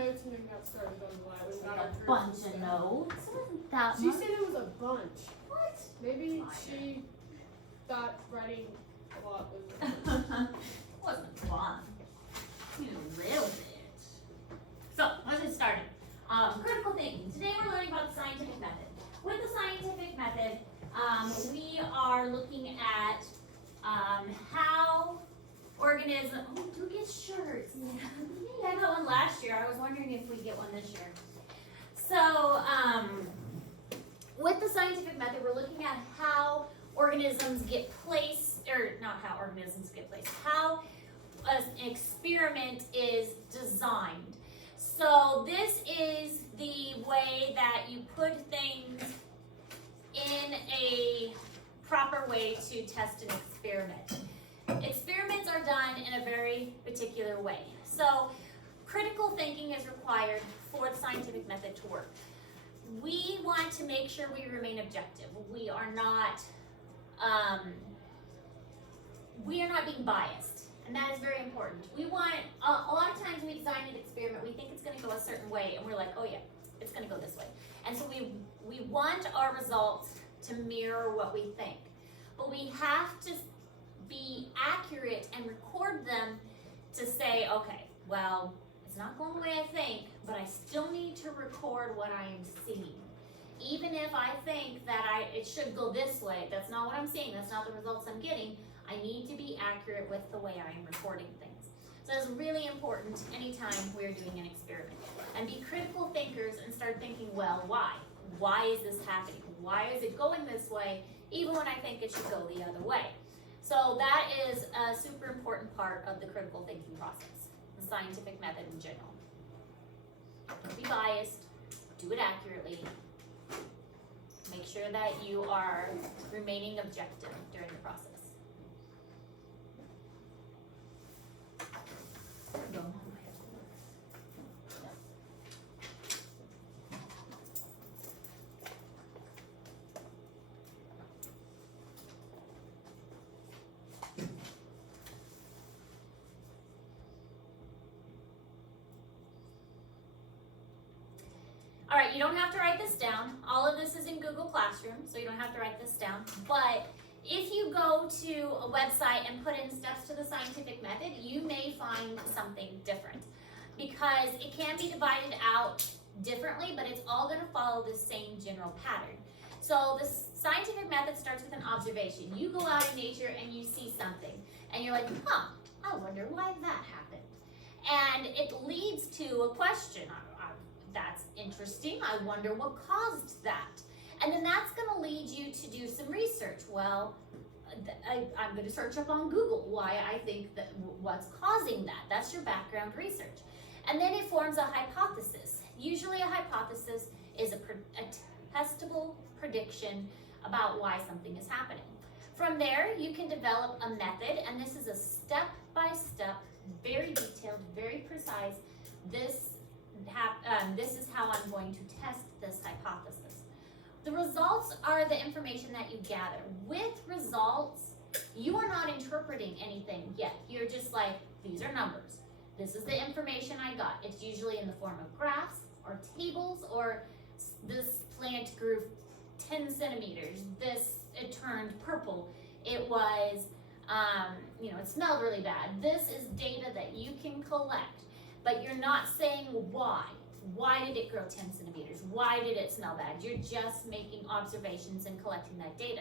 notes and then got started on the lab and got A our proofs bunch and of stuff. notes. It wasn't that She much. said it was a bunch. What? Maybe she thought writing a lot was a bunch. Wasn't fun. You know, a little bit. So let's get started. Critical thinking. Today we're learning about the scientific method. With the scientific method, we are looking at how organisms. Oh, do we get shirts? Yeah, I got one last year. I was wondering if we get one this year. So, with the scientific method, we're looking at how organisms get placed, or not how organisms get placed, how an experiment is designed. So this is the way that you put things in a proper way to test an experiment. Experiments are done in a very particular way. So critical thinking is required for the scientific method to work. We want to make sure we remain objective. We are not being biased, and that is very important. We want, a lot of times we design an experiment, we think it's going to go a certain way, and we're like, oh yeah, it's going to go this way. And so we want our results to mirror what we think. But we have to be accurate and record them to say, okay, well, it's not going the way I think, but I still need to record what I am seeing. Even if I think that it should go this way, that's not what I'm seeing, that's not the results I'm getting, I need to be accurate with the way I am recording things. So it's really important anytime we're doing an experiment. And be critical thinkers and start thinking, well, why? Why is this happening? Why is it going this way, even when I think it should go the other way? So that is a super important part of the critical thinking process, the scientific method in general. Don't be biased, do it accurately, make sure that you are remaining objective during the process. Go. All right, you don't have to write this down. All of this is in Google Classroom, so you don't have to write this down. But if you go to a website and put in steps to the scientific method, you may find something different because it can be divided out differently, but it's all going to follow the same general pattern. So the scientific method starts with an observation. You go out in nature and you see something, and you're like, huh, I wonder why that happened. And it leads to a question. That's interesting. I wonder what caused that. And then that's going to lead you to do some research. Well, I'm going to search up on Google why I think that what's causing that. That's your background research. And then it forms a hypothesis. Usually a hypothesis is a testable prediction about why something is happening. From there, you can develop a method, and this is a step-by-step, very detailed, very precise. This is how I'm going to test this hypothesis. The results are the information that you gather. With results, you are not interpreting anything yet. You're just like, these are numbers. This is the information I got. It's usually in the form of graphs or tables, or this plant grew 10 centimeters. It turned purple. It was, it smelled really bad. This is data that you can collect. But you're not saying why. Why did it grow 10 centimeters? Why did it smell bad? You're just making observations and collecting that data.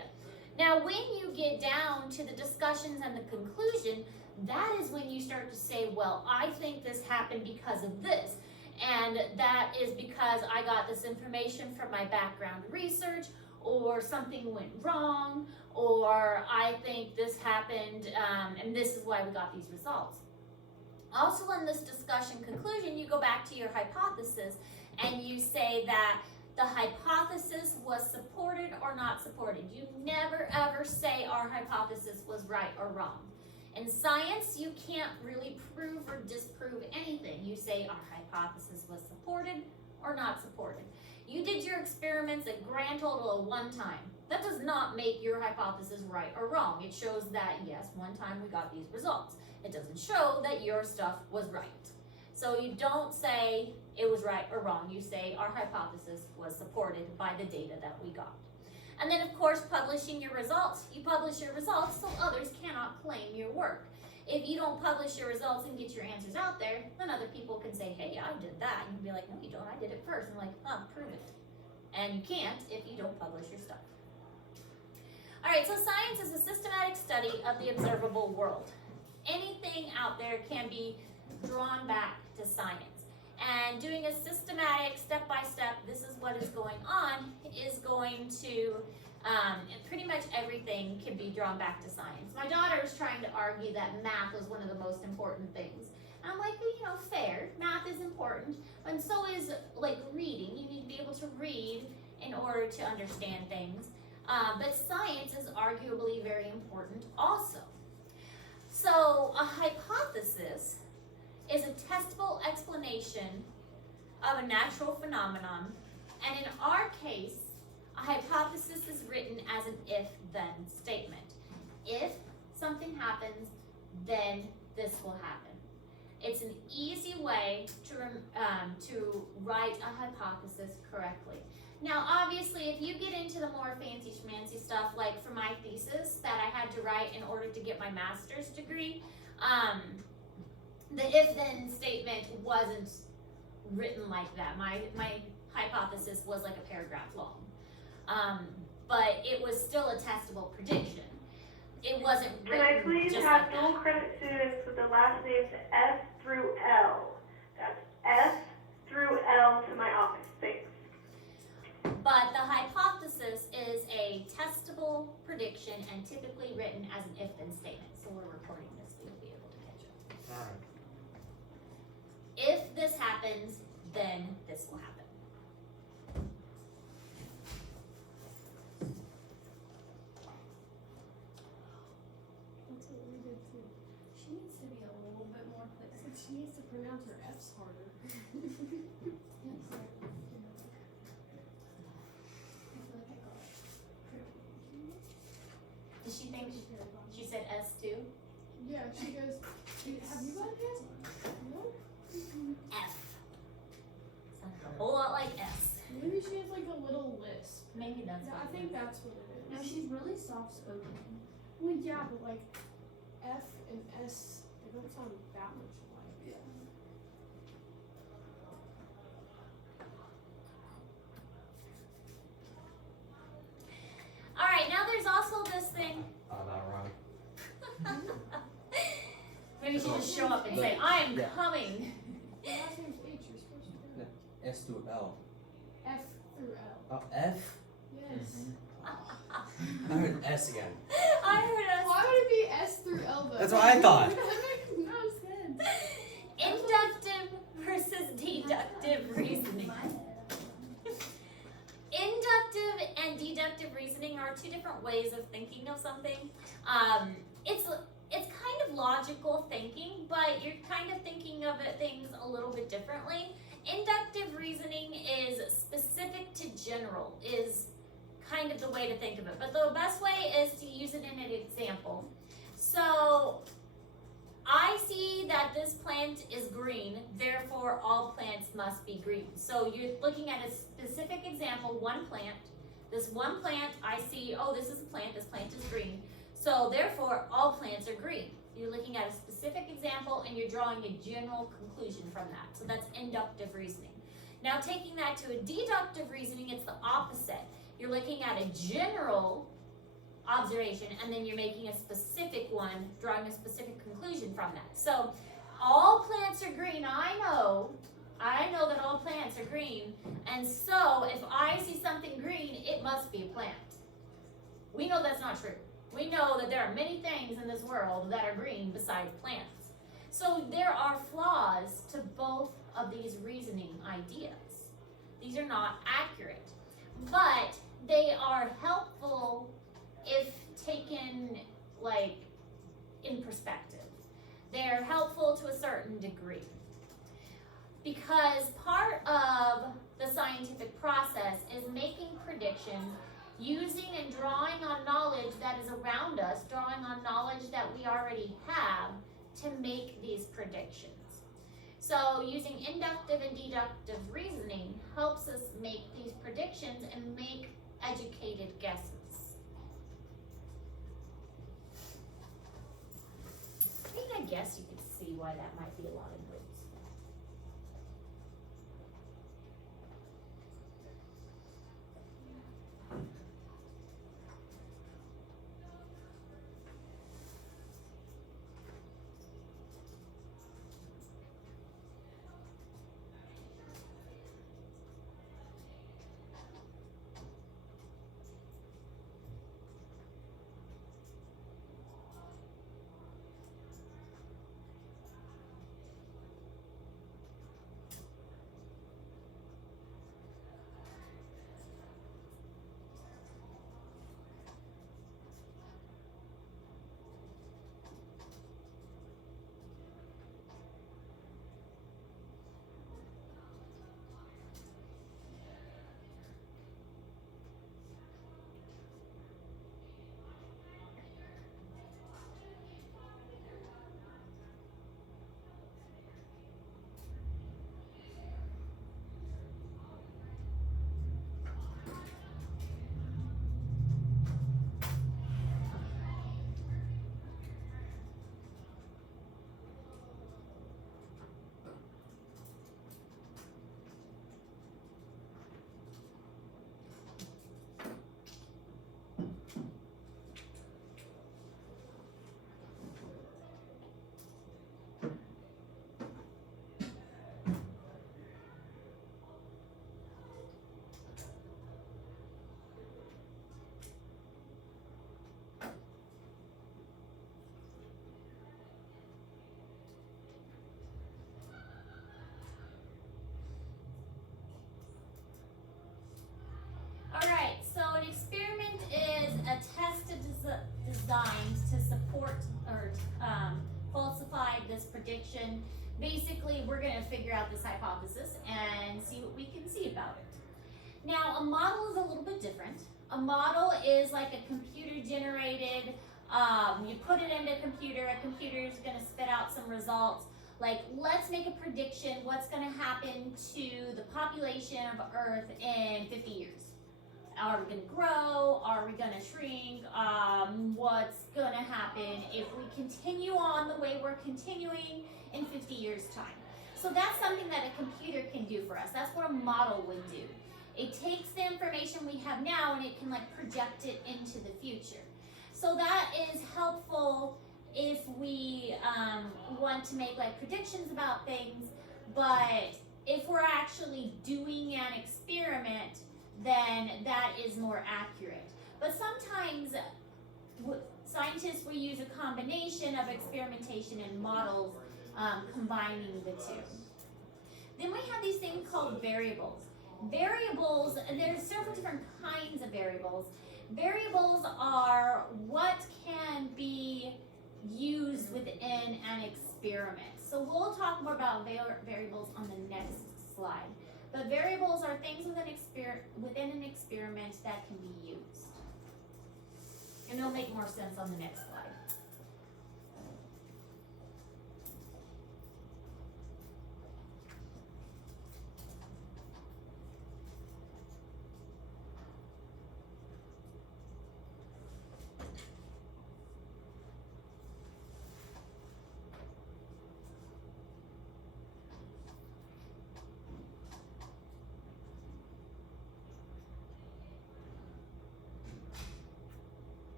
Now, when you get down to the discussions and the conclusion, that is when you start to say, well, I think this happened because of this. And that is because I got this information from my background research, or something went wrong, or I think this happened, and this is why we got these results. Also, in this discussion conclusion, you go back to your hypothesis and you say that the hypothesis was supported or not supported. You never ever say our hypothesis was right or wrong. In science, you can't really prove or disprove anything. You say our hypothesis was supported or not supported. You did your experiments a grand total of one time. That does not make your hypothesis right or wrong. It shows that, yes, one time we got these results. It doesn't show that your stuff was right. So you don't say it was right or wrong, you say our hypothesis was supported by the data that we got. And then of course, publishing your results. You publish your results so others cannot claim your work. If you don't publish your results and get your answers out there, then other people can say, hey, I did that. And you'll be like, no, you don't, I did it first. And I'm like, prove it. And you can't if you don't publish your stuff. All right, so science is a systematic study of the observable world. Anything out there can be drawn back to science. And doing a systematic, step-by-step, this is what is going on, is going to, pretty much everything can be drawn back to science. My daughter is trying to argue that math was one of the most important things. And I'm like, well, fair, math is important, and so is like reading. You need to be able to read in order to understand things. But science is arguably very important also. So a hypothesis is a testable explanation of a natural phenomenon, and in our case, a hypothesis is written as an if-then statement. If something happens, then this will happen. It's an easy way to write a hypothesis correctly. Now, obviously, if you get into the more fancy schmancy stuff, like for my thesis that I had to write in order to get my master's degree, the if-then statement wasn't written like that. My hypothesis was like a paragraph long. But it was still a testable prediction. It wasn't written. Can I please just have like that. dual credit students with the last names S through L? That's S through L to my office. Thanks. But the hypothesis is a testable prediction and typically written as an if-then statement. So we're recording this, so you'll be able to catch up. All right. If this happens, then this will happen. That's what we did too. She needs to be a little bit more clear. Except she needs to pronounce her F's harder. Does she think she said S too? Yeah, she goes, have you got this? No? F. Sounds a whole lot like S. Maybe she has like a little lisp. Maybe that's Yeah, what I it think is. that's what it No, is. she's really soft spoken. Well, yeah, but like F and S, they don't sound that much alike. Yeah. All right, now there's also this thing. That wrong. Maybe she just show up and say, I am Yeah. coming. The last name's H, you're supposed to know. S to L. F through L. Oh, F? Yes. I heard S again. I heard us. Why would it be S through L though? That's what I thought. That makes no sense. Inductive versus deductive reasoning. Inductive and deductive reasoning are two different ways of thinking of something. It's kind of logical thinking, but you're kind of thinking of things a little bit differently. Inductive reasoning is specific to general, is kind of the way to think of it. But the best way is to use it in an example. So I see that this plant is green, therefore all plants must be green. So you're looking at a specific example, one plant. This one plant, I see, oh, this is a plant, this plant is green. So therefore, all plants are green. You're looking at a specific example and you're drawing a general conclusion from that. So that's inductive reasoning. Now taking that to a deductive reasoning, it's the opposite. You're looking at a general observation and then you're making a specific one, drawing a specific conclusion from that. So all plants are green, I know that all plants are green, and so if I see something green, it must be a plant. We know that's not true. We know that there are many things in this world that are green besides plants. So there are flaws to both of these reasoning ideas. These are not accurate, but they are helpful if taken like in perspective. They're helpful to a certain degree. Because part of the scientific process is making predictions using and drawing on knowledge that is around us, drawing on knowledge that we already have to make these predictions. So using inductive and deductive reasoning helps us make these predictions and make educated guesses. I mean, I guess you could see why that might be a lot of notes. Alright, so an experiment is a test designed to support or falsify this prediction. Basically, we're going to figure out this hypothesis and see what we can see about it. Now, a model is a little bit different. A model is like a computer generated, you put it into a computer is going to spit out some results. Like, let's make a prediction what's going to happen to the population of Earth in 50 years. Are we going to grow? Are we going to shrink? What's going to happen if we continue on the way we're continuing in 50 years' time? So that's something that a computer can do for us. That's what a model would do. It takes the information we have now and it can like project it into the future. So that is helpful if we want to make like predictions about things, but if we're actually doing an experiment, then that is more accurate. But sometimes scientists will use a combination of experimentation and models, combining the two. Then we have these things called variables. Variables, and there's several different kinds of variables. Variables are what can be used within an experiment. So we'll talk more about variables on the next slide. But variables are things within an experiment that can be used. And it'll make more sense on the next slide.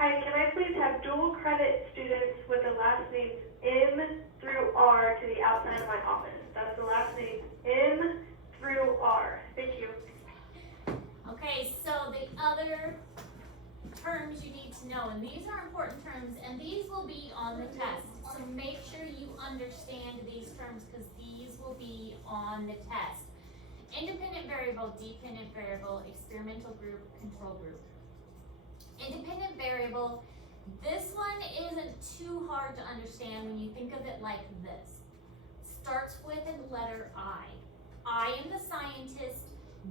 Hi, can I please have dual credit students with the last names M through R to the outside of my office? That's the last name M through R. Thank you. Okay, so the other terms you need to know, and these are important terms, and these will be on the test. So make sure you understand these terms because these will be on the test. Independent variable, dependent variable, experimental group, control group. Independent variable, this one isn't too hard to understand when you think of it like this. Starts with a letter I. I am the scientist.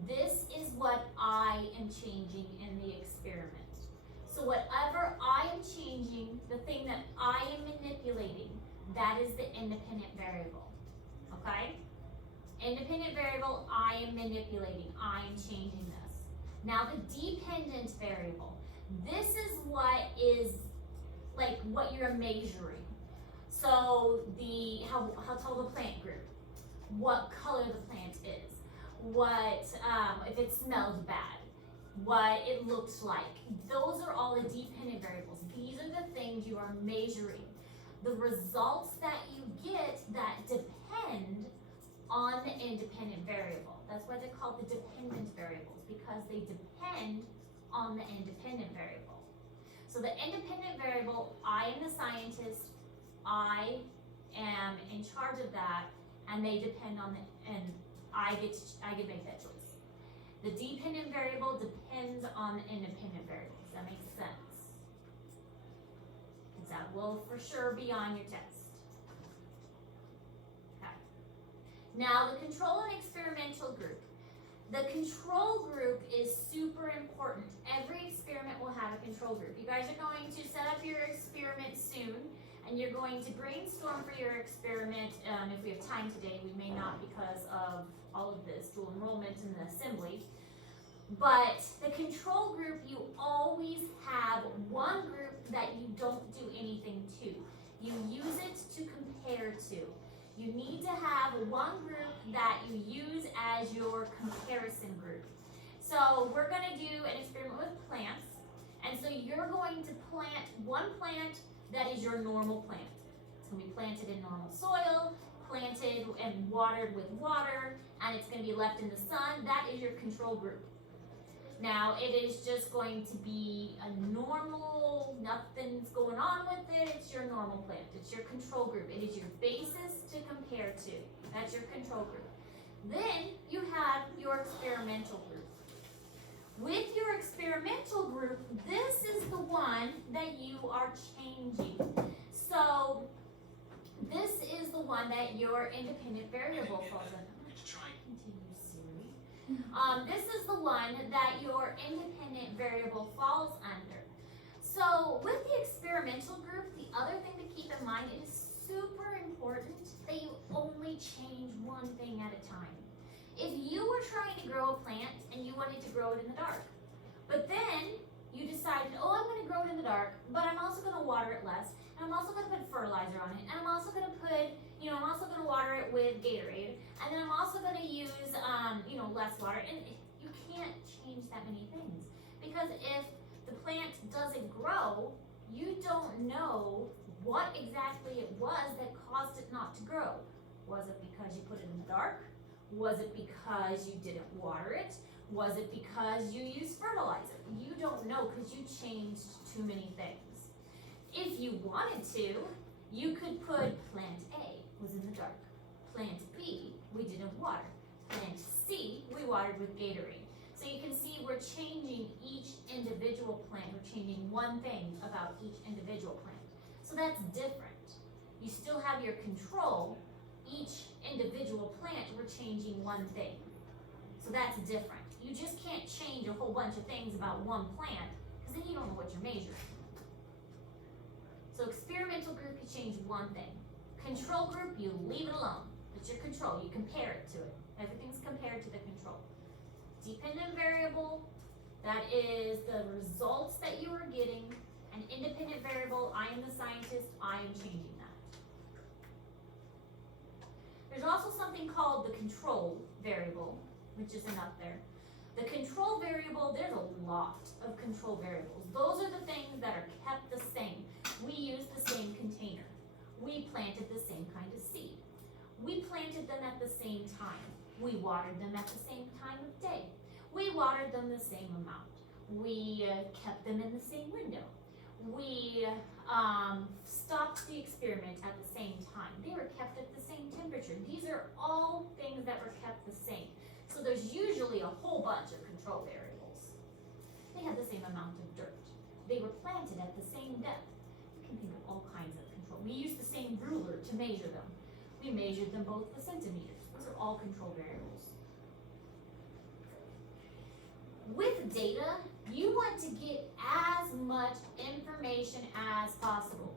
This is what I am changing in the experiment. So whatever I am changing, the thing that I am manipulating, that is the independent variable, okay? Independent variable, I am manipulating, I am changing this. Now the dependent variable, this is what is like what you're measuring. So how tall the plant grew, what color the plant is, what if it smells bad, what it looks like. Those are all the dependent variables. These are the things you are measuring. The results that you get that depend on the independent variable. That's why they're called the dependent variables, because they depend on the independent variable. So the independent variable, I am the scientist, I am in charge of that, and they depend on and I get to make that choice. The dependent variable depends on the independent variable. Does that make sense? Because that will for sure be on your test. Okay. Now the control and experimental group. The control group is super important. Every experiment will have a control group. You guys are going to set up your experiment soon, and you're going to brainstorm for your experiment. If we have time today, we may not because of all of this dual enrollment in the assembly. But the control group, you always have one group that you don't do anything to. You use it to compare to. You need to have one group that you use as your comparison group. So we're going to do an experiment with plants. And so you're going to plant one plant that is your normal plant. It's going to be planted in normal soil, planted and watered with water, and it's going to be left in the sun. That is your control group. Now it is just going to be a normal, nothing's going on with it. It's your normal plant. It's your control group. It is your basis to compare to. That's your control group. Then you have your experimental group. With your experimental group, this is the one that you are changing. So this is the one that your independent variable falls under. Continue, Siri. This is the one that your independent variable falls under. So with the experimental group, the other thing to keep in mind, it is super important that you only change one thing at a time. If you were trying to grow a plant and you wanted to grow it in the dark, but then you decided, oh, I'm going to grow it in the dark, but I'm also going to water it less, and I'm also going to put fertilizer on it, and I'm also going to put, I'm also going to water it with Gatorade, and then I'm also going to use, less water, and you can't change that many things, because if the plant doesn't grow, you don't know what exactly it was that caused it not to grow. Was it because you put it in the dark? Was it because you didn't water it? Was it because you used fertilizer? You don't know because you changed too many things. If you wanted to, you could put plant A was in the dark. Plant B, we didn't water. Plant C, we watered with Gatorade. So you can see we're changing each individual plant. We're changing one thing about each individual plant. So that's different. You still have your control. Each individual plant, we're changing one thing. So that's different. You just can't change a whole bunch of things about one plant because then you don't know what you're measuring. So experimental group, you change one thing. Control group, you leave it alone. It's your control. You compare it to it. Everything's compared to the control. Dependent variable, that is the results that you are getting. An independent variable, I am the scientist, I am changing that. There's also something called the control variable, which isn't up there. The control variable, there's a lot of control variables. Those are the things that are kept the same. We use the same container. We planted the same kind of seed. We planted them at the same time. We watered them at the same time of day. We watered them the same amount. We kept them in the same window. We stopped the experiment at the same time. They were kept at the same temperature. These are all things that were kept the same. So there's usually a whole bunch of control variables. They had the same amount of dirt. They were planted at the same depth. You can think of all kinds of control. We used the same ruler to measure them. We measured them both with centimeters. Those are all control variables. With data, you want to get as much information as possible.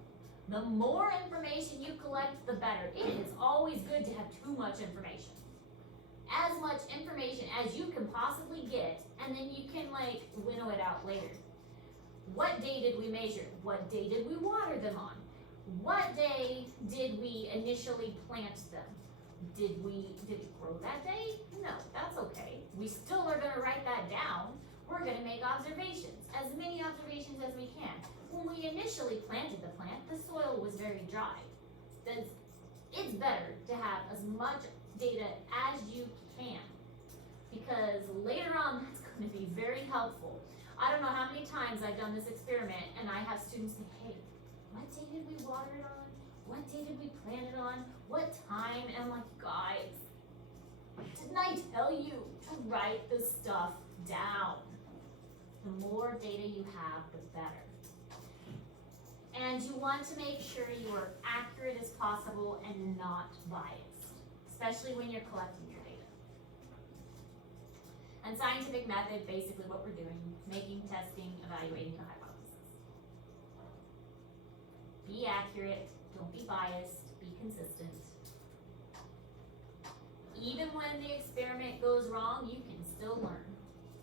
The more information you collect, the better. It is always good to have too much information. As much information as you can possibly get, and then you can like winnow it out later. What day did we measure? What day did we water them on? What day did we initially plant them? Did it grow that day? No, that's okay. We still are gonna write that down. We're gonna make observations, as many observations as we can. When we initially planted the plant, the soil was very dry. It's better to have as much data as you can, because later on that's going to be very helpful. I don't know how many times I've done this experiment and I have students say, hey, what day did we water it on? What day did we plant it on? What time? And I'm like, guys, didn't I tell you to write this stuff down? The more data you have, the better. And you want to make sure you are accurate as possible and not biased, especially when you're collecting your data. And scientific method, basically what we're doing, making, testing, evaluating your hypothesis. Be accurate, don't be biased, be consistent. Even when the experiment goes wrong, you can still learn.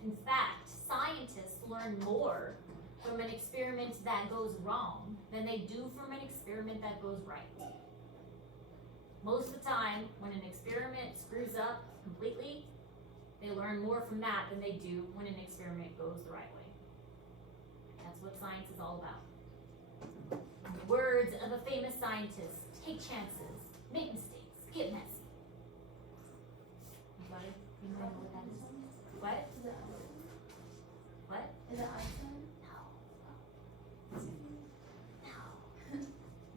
In fact, scientists learn more from an experiment that goes wrong than they do from an experiment that goes right. Most of the time, when an experiment screws up completely, they learn more from that than they do when an experiment goes the right way. That's what science is all about. In the words of a famous scientist, take chances, make mistakes, get messy. Anybody? Anybody know what that is? What? Is it What? Is it Einstein? No.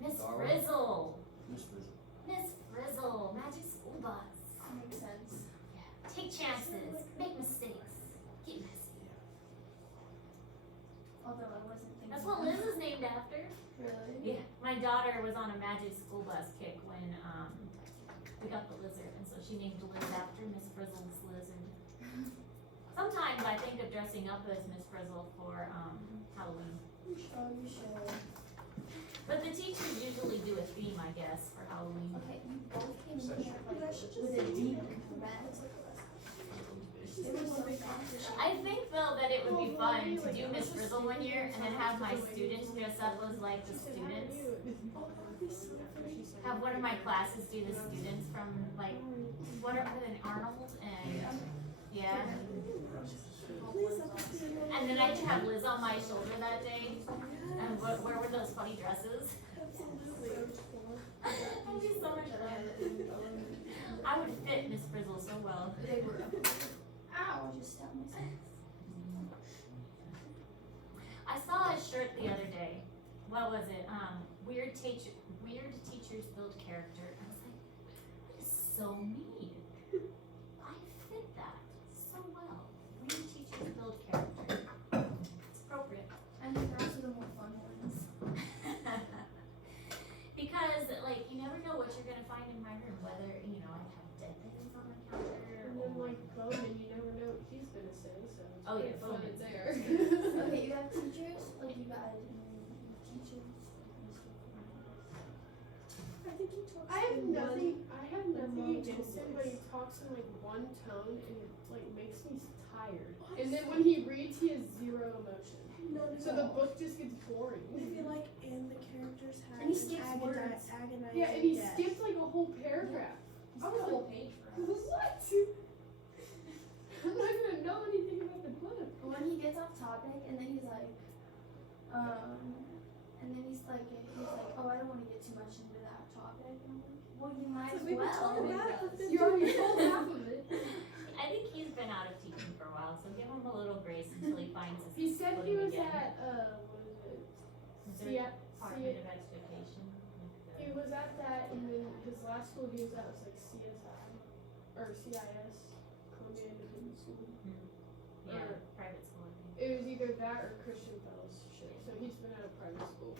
Miss Darwin. Frizzle. Miss Frizzle. Miss Frizzle. Magic School Bus. That makes sense. Take chances, make mistakes, get messy. Although I wasn't thinking. That's what Liz is named after. Really? Yeah. My daughter was on a Magic School Bus kick when we got the lizard, and so she named Liz after Miss Frizzle's lizard. Sometimes I think of dressing up as Miss Frizzle for Halloween. Oh, you should. But the teachers usually do a theme, I guess, for Halloween. Okay, you both came in here like with a deep red. It was so fun. I think though that it would be fun to do Miss Frizzle one year and then have my students dress up as like the students. Have one of my classes do the students from like, what are they, Arnold and, yeah. And then I could have Liz on my shoulder that day and wear one of those funny dresses. That'd be so much fun. I would fit Miss Frizzle so well. They were. Ow! I just stabbed myself. I saw a shirt the other day. What was it? Weird teachers build character. I was like, that is so me. I fit that so well. Weird teachers build character. It's appropriate. And the girls are the more fun ones. Because like you never know what you're gonna find in my room. Whether I have dead things on the counter And then or like Bowman, you never know what he's gonna say, so it's Oh, pretty yeah, fun Bowman's it's there. Okay, you have teachers? Like you guys, teachers? I have nothing against him, but he talks in like one tone and it like makes me tired. And then when he reads, he has zero emotion. So the book just gets boring. I feel like and the characters have And he skips words. agonizing Yeah, and he death. skips like a whole paragraph. He's got a whole page for us. What? I'm not gonna know anything And then he's like, oh, I don't want to get too much into that topic. And I'm like, well, you might So as we've been well. talking about it for 15 You already told half of it. I think he's been out of teaching for a while, so give him a little grace until he finds his He said he footing was again. at, what is it? Is there Yeah, Department of Education? he was at that, and then his last school he was at was like CSI, or CIS, Columbia Independent School. Yeah, Or- private school, I think. It was either that or Christian Fellowship, so he's been at a private school.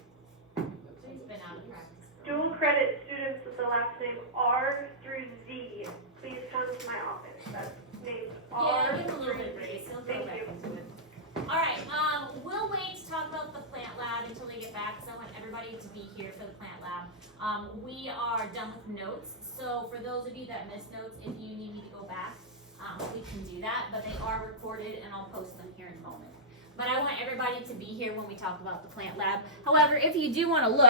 He's been out of practice. for a Dual while. credit students with the last name R through Z, please come to my office. That's named R Yeah, give him a little through bit of grace, Z. he'll go Thank back you. into it. Alright, we'll wait to talk about the plant lab until they get back, because I want everybody to be here for the plant lab. We are done with notes, so for those of you that missed notes, if you need me to go back, we can do that, but they are recorded and I'll post them here in a moment. But I want everybody to be here when we talk about the plant lab. However, if you do want to look,